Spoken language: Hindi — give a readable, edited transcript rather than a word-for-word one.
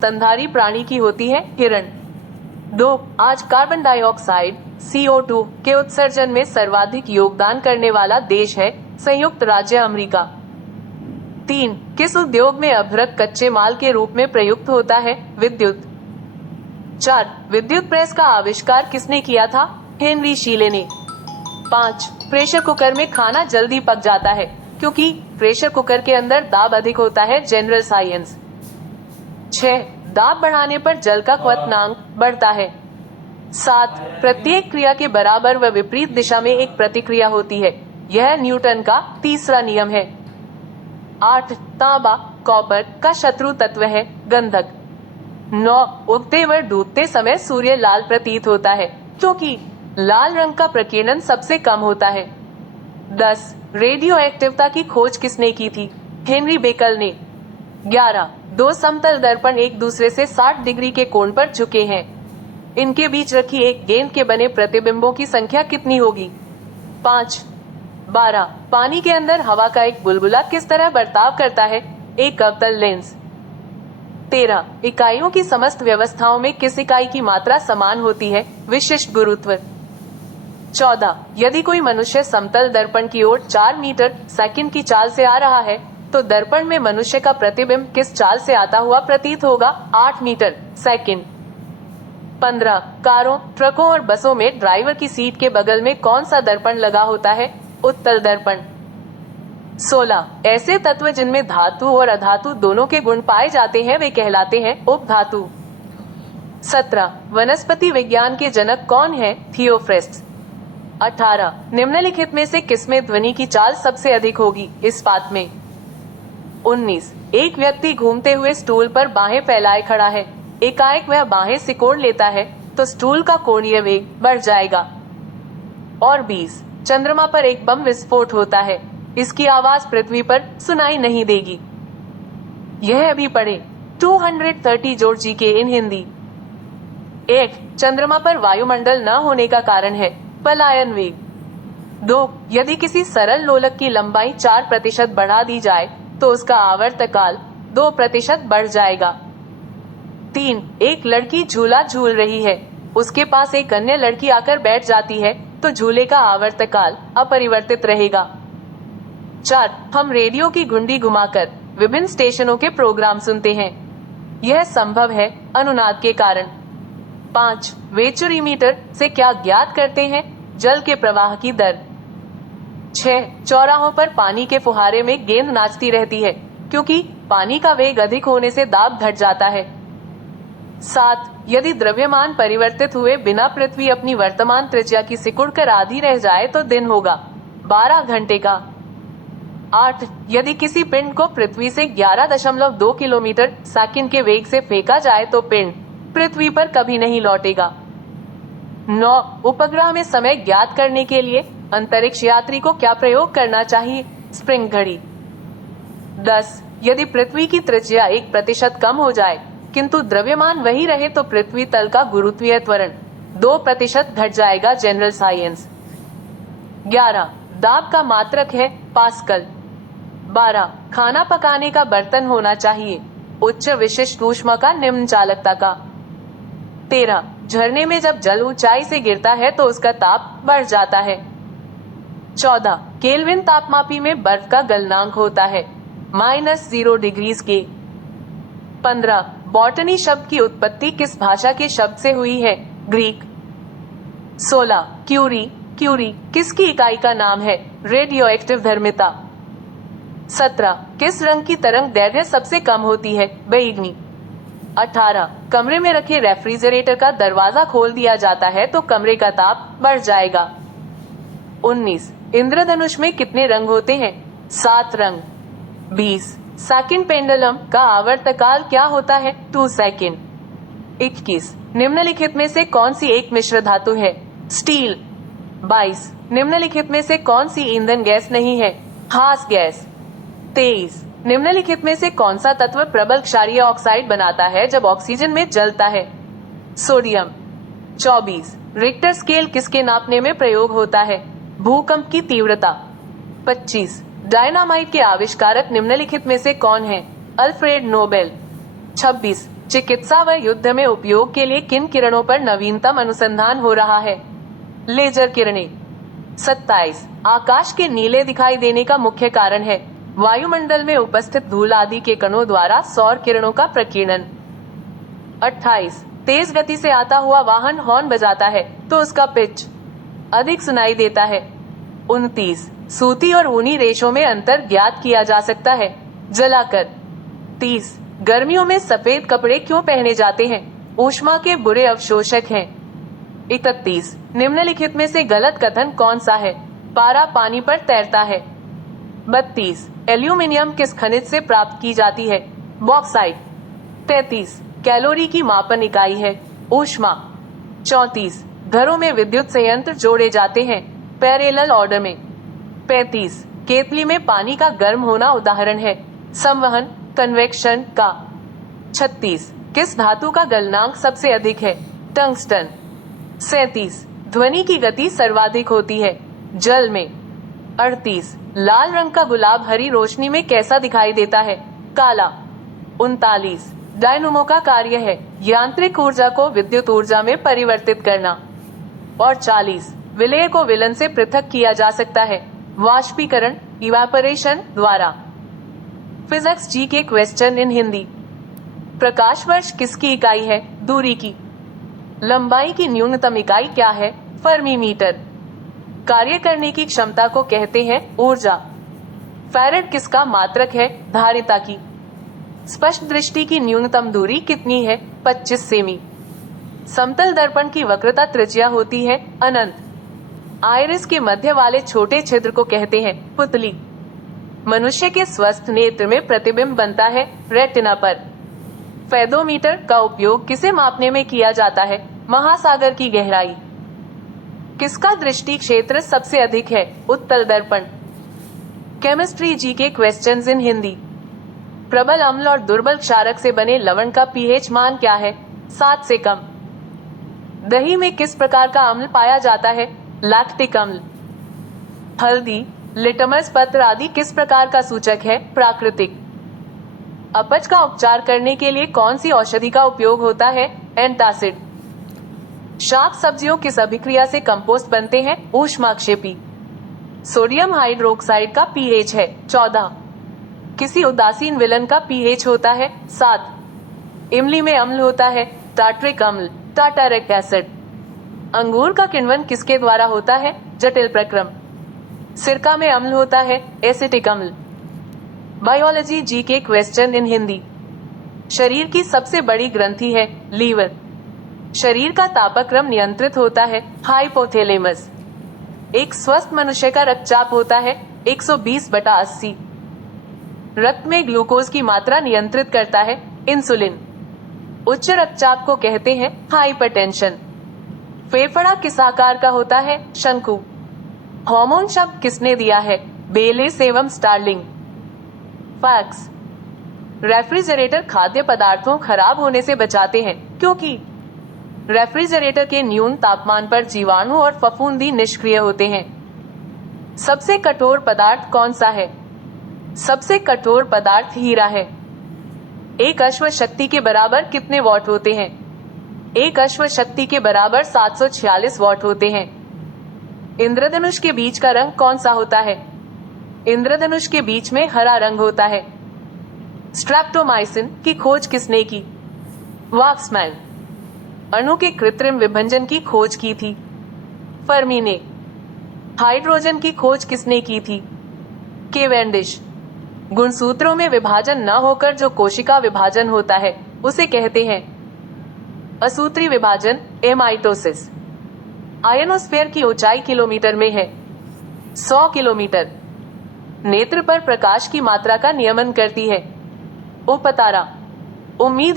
स्तनधारी प्राणी की होती है? हिरण। 2. आज कार्बन डाइऑक्साइड CO2 के उत्सर्जन में सर्वाधिक योगदान करने वाला देश है संयुक्त राज्य अमेरिका। 3. किस उद्योग में अभ्रक कच्चे माल के रूप में प्रयुक्त होता है? विद्युत। 4. विद्युत प्रेस का आविष्कार किसने किया था? हेनरी शीले ने। 5. प्रेशर कुकर में खाना जल्दी पक जाता है क्योंकि प्रेशर कुकर के अंदर दाब अधिक होता है। General science. 6. दाब बढ़ाने पर जल का क्वथनांक बढ़ता है। 7. प्रत्येक क्रिया के बराबर व विपरीत दिशा में एक प्रतिक्रिया होती है। यह न्यूटन का तीसरा नियम है। 8. तांबा कॉपर का शत्रु तत्व है। गंधक। 9. उगते व डूबते समय सूर्य लाल प्रतीत होता है क्योंकि लाल रंग का प्रकीर्णन सबसे कम होता है। 10. रेडियो एक्टिवता की खोज किसने की थी? हेनरी बेकल ने। 11. दो समतल दर्पण एक दूसरे से 60 डिग्री के कोण पर झुके हैं। इनके बीच रखी एक गेंद के बने प्रतिबिंबों की संख्या कितनी होगी? 5. 12. पानी के अंदर हवा का एक बुलबुला किस तरह बर्ताव करता है? एक अवतल लेंस। 13. इकाइयों की समस्त व्यवस्थाओं में किस इकाई की मात्रा समान होती है? विशिष्ट गुरुत्व। 14. यदि कोई मनुष्य समतल दर्पण की ओर 4 मीटर सेकंड की चाल से आ रहा है तो दर्पण में मनुष्य का प्रतिबिंब किस चाल से आता हुआ प्रतीत होगा? 8 मीटर सेकंड। 15. कारों, ट्रकों और बसों में ड्राइवर की सीट के बगल में कौन सा दर्पण लगा होता है? उत्तल दर्पण। 16. ऐसे तत्व जिनमें धातु और अधातु दोनों के गुण पाए जाते हैं वे कहलाते हैं उपधातु। 17. वनस्पति विज्ञान के जनक कौन है? थियोफ्रेस्ट। 18. निम्नलिखित में से किसमें ध्वनि की चाल सबसे अधिक होगी? इस्पात में। 19. एक व्यक्ति घूमते हुए स्टूल पर बाहें फैलाए खड़ा है। एकाएक वह बाहें सिकोड़ लेता है तो स्टूल का कोणीय वेग बढ़ जाएगा। और 20. चंद्रमा पर एक बम विस्फोट होता है। इसकी आवाज पृथ्वी पर सुनाई नहीं देगी। यह अभी पढ़े। 230 जोड़ जीके इन हिंदी। 1. चंद्रमा पर वायुमंडल न होने का कारण है पलायन वेग। 2. यदि किसी सरल लोलक की लंबाई 4% बढ़ा दी जाए तो उसका आवर्तकाल 2% बढ़ जाएगा। 3. एक लड़की झूला झूल रही है। उसके पास एक अन्य लड़की आकर बैठ जाती है तो झूले का आवर्तकाल अपरिवर्तित रहेगा। 4. हम रेडियो की घुंडी घुमाकर विभिन्न स्टेशनों के प्रोग्राम सुनते हैं। यह संभव है अनुनाद के कारण। 5. वेचुरीमीटर से क्या ज्ञात करते हैं? जल के प्रवाह की दर। 6. चौराहों पर पानी के फुहारे में गेंद नाचती रहती है क्योंकि पानी का वेग अधिक होने से दाब घट जाता है। 7. यदि द्रव्यमान परिवर्तित हुए बिना पृथ्वी अपनी वर्तमान त्रिज्या की सिकुड़कर आधी रह जाए तो दिन होगा 12 घंटे का। 8. यदि किसी पिंड को पृथ्वी से 11.2 किलोमीटर सेकंड के वेग से फेंका जाए तो पिंड पृथ्वी पर कभी नहीं लौटेगा। 9. उपग्रह में समय ज्ञात करने के लिए अंतरिक्ष यात्री को क्या प्रयोग करना चाहिए? स्प्रिंग घड़ी। 10. यदि पृथ्वी की त्रिज्या 1% कम हो जाए किंतु द्रव्यमान वही रहे तो पृथ्वी तल का गुरुत्वीय त्वरण 2% घट जाएगा। General science. 11. दाब का मात्रक है पास्कल। 12. खाना पकाने का बर्तन होना चाहिए उच्च विशिष्ट ऊष्मा का निम्न चालकता का। 13. झरने में जब जल ऊंचाई से गिरता है तो उसका ताप बढ़ जाता है। 14. केल्विन तापमापी में बर्फ का गलनांक होता है -0 डिग्रीज के। 15. बॉटनी शब्द की उत्पत्ति किस भाषा के शब्द से हुई है? ग्रीक। 16. क्यूरी किसकी इकाई का नाम है? रेडियो एक्टिव धर्मिता। 17. किस रंग की तरंग दैर्घ्य सबसे कम होती है? बैंगनी। 18. कमरे में रखे रेफ्रिजरेटर का दरवाजा खोल दिया जाता है तो कमरे का ताप बढ़ जाएगा। 19. इंद्रधनुष में कितने रंग होते हैं? 7 रंग। 20. सेकंड पेंडुलम का आवर्तकाल क्या होता है? 2 सेकंड। 21. निम्नलिखित में से कौन सी एक मिश्र धातु है? स्टील। 22. निम्नलिखित में से कौन सी ईंधन गैस नहीं है? हास गैस। 23. निम्नलिखित में से कौन सा तत्व प्रबल क्षारीय ऑक्साइड बनाता है जब ऑक्सीजन में जलता है? सोडियम। 24. रिक्टर स्केल किसके नापने में प्रयोग होता है? भूकंप की तीव्रता। 25. डायनामाइट के आविष्कारक निम्नलिखित में से कौन है? Alfred Nobel. 26. चिकित्सा व युद्ध में उपयोग के लिए किन किरणों पर नवीनतम अनुसंधान हो रहा है? लेजर किरणें। 27 आकाश के नीले दिखाई देने का मुख्य कारण है? वायुमंडल में उपस्थित धूल आदि के कणों द्वारा सौर किरणों का प्रकीर्णन। 28 तेज गति से आता हुआ वाहन हॉर्न बजाता है तो उसका पिच अधिक सुनाई देता है। 29 सूती और ऊनी रेशों में अंतर ज्ञात किया जा सकता है, जलाकर। 30 गर्मियों में सफेद कपड़े क्यों पहने जाते हैं? ऊष्मा के बुरे अवशोषक हैं। 31 निम्नलिखित में से गलत कथन कौन सा है? पारा पानी पर तैरता है। 32 एल्यूमिनियम किस खनिज से प्राप्त की जाती है? बॉक्साइट। 33 कैलोरी की मापन इकाई है? ऊष्मा। 34 घरों में विद्युत संयंत्र जोड़े जाते हैं पैरेलल ऑर्डर में। 35 केतली में पानी का गर्म होना उदाहरण है संवहन कन्वेक्शन का। 36 किस धातु का गलनांक सबसे अधिक है? टंगस्टन। 37 ध्वनि की गति सर्वाधिक होती है जल में। 38 लाल रंग का गुलाब हरी रोशनी में कैसा दिखाई देता है? काला। 39 डायनमो का कार्य है यांत्रिक ऊर्जा को विद्युत ऊर्जा में परिवर्तित करना। और 40 विलय को विलन से पृथक किया जा सकता है वाष्पीकरण इवापोरेशन द्वारा। फिजिक्स जी के क्वेश्चन इन हिंदी। प्रकाश वर्ष किसकी इकाई है? दूरी की। लंबाई की न्यूनतम इकाई क्या है? Fermi metre. कार्य करने की क्षमता को कहते हैं ऊर्जा। फैरेड किसका मात्रक है? धारिता की। स्पष्ट दृष्टि की न्यूनतम दूरी कितनी है? 25 सेमी। समतल दर्पण की वक्रता त्रिज्या होती है अनंत। आइरिस के मध्य वाले छोटे छिद्र को कहते हैं पुतली। मनुष्य के स्वस्थ नेत्र में प्रतिबिंब बनता है रेटिना पर। फेदोमीटर का उपयोग किसे मापने में किया जाता है? महासागर की गहराई। किसका दृष्टि क्षेत्र सबसे अधिक है? उत्तल दर्पण। केमिस्ट्री जी के क्वेश्चंस इन हिंदी। प्रबल अम्ल और दुर्बल क्षारक से बने लवण का पीएच मान क्या है? 7 से कम। दही में किस प्रकार का अम्ल पाया जाता है? लैक्टिक अम्ल। हल्दी लिटमस पत्र आदि किस प्रकार का सूचक है? प्राकृतिक। अपच का उपचार करने के लिए कौन सी औषधि का उपयोग होता है? एंटासिड। शाक सब्जियों किस अभिक्रिया से कंपोस्ट बनते हैं? ऊष्माक्षेपी। सोडियम हाइड्रोक्साइड का पीएच है 14। किसी उदासीन विलन का पीएच होता है 7। इमली में अम्ल होता है टार्ट्रिक अम्ल टार्टारिक एसिड। अंगूर का किण्वन किसके द्वारा होता है? जटिल प्रक्रम। सिरका में अम्ल होता है एसिटिक अम्ल। बायोलॉजी जी के क्वेश्चन इन हिंदी। शरीर की सबसे बड़ी ग्रंथि है लीवर। शरीर का तापक्रम नियंत्रित होता है हाइपोथैलेमस। एक स्वस्थ मनुष्य का रक्तचाप होता है 120/80। रक्त में ग्लूकोज की मात्रा नियंत्रित करता है इंसुलिन। उच्च रक्तचाप को कहते हैं हाइपरटेंशन। फेफड़ा किस आकार का होता है? शंकु। हार्मोन शब्द किसने दिया है? बेलेस एवं स्टार्लिंग। फैक्स। रेफ्रिजरेटर खाद्य पदार्थों खराब होने से बचाते हैं क्योंकि रेफ्रिजरेटर के न्यून तापमान पर जीवाणु और फफूंदी निष्क्रिय होते हैं। सबसे कठोर पदार्थ कौन सा है? सबसे कठोर पदार्थ हीरा है। एक अश्व शक्ति के बराबर कितने वॉट होते हैं? एक अश्व शक्ति के बराबर 746 वॉट होते हैं। इंद्रधनुष के बीच का रंग कौन सा होता है? इंद्रधनुष के बीच में हरा रंग होता है। स्ट्रेप्टोमाइसिन की खोज किसने की? वाक्समैन। अणु के कृत्रिम विभंजन की खोज की थी फर्मी ने। हाइड्रोजन की खोज किसने की थी? केवेंडिश। गुणसूत्रों में विभाजन न होकर जो कोशिका विभाजन होता है उसे कहते हैं असूत्री विभाजन एमाइटोसिस। आयनोस्फीयर की ऊंचाई किलोमीटर में है 100 किलोमीटर। नेत्र पर प्रकाश की मात्रा का नियमन करती है उपतारा। उम्मीद है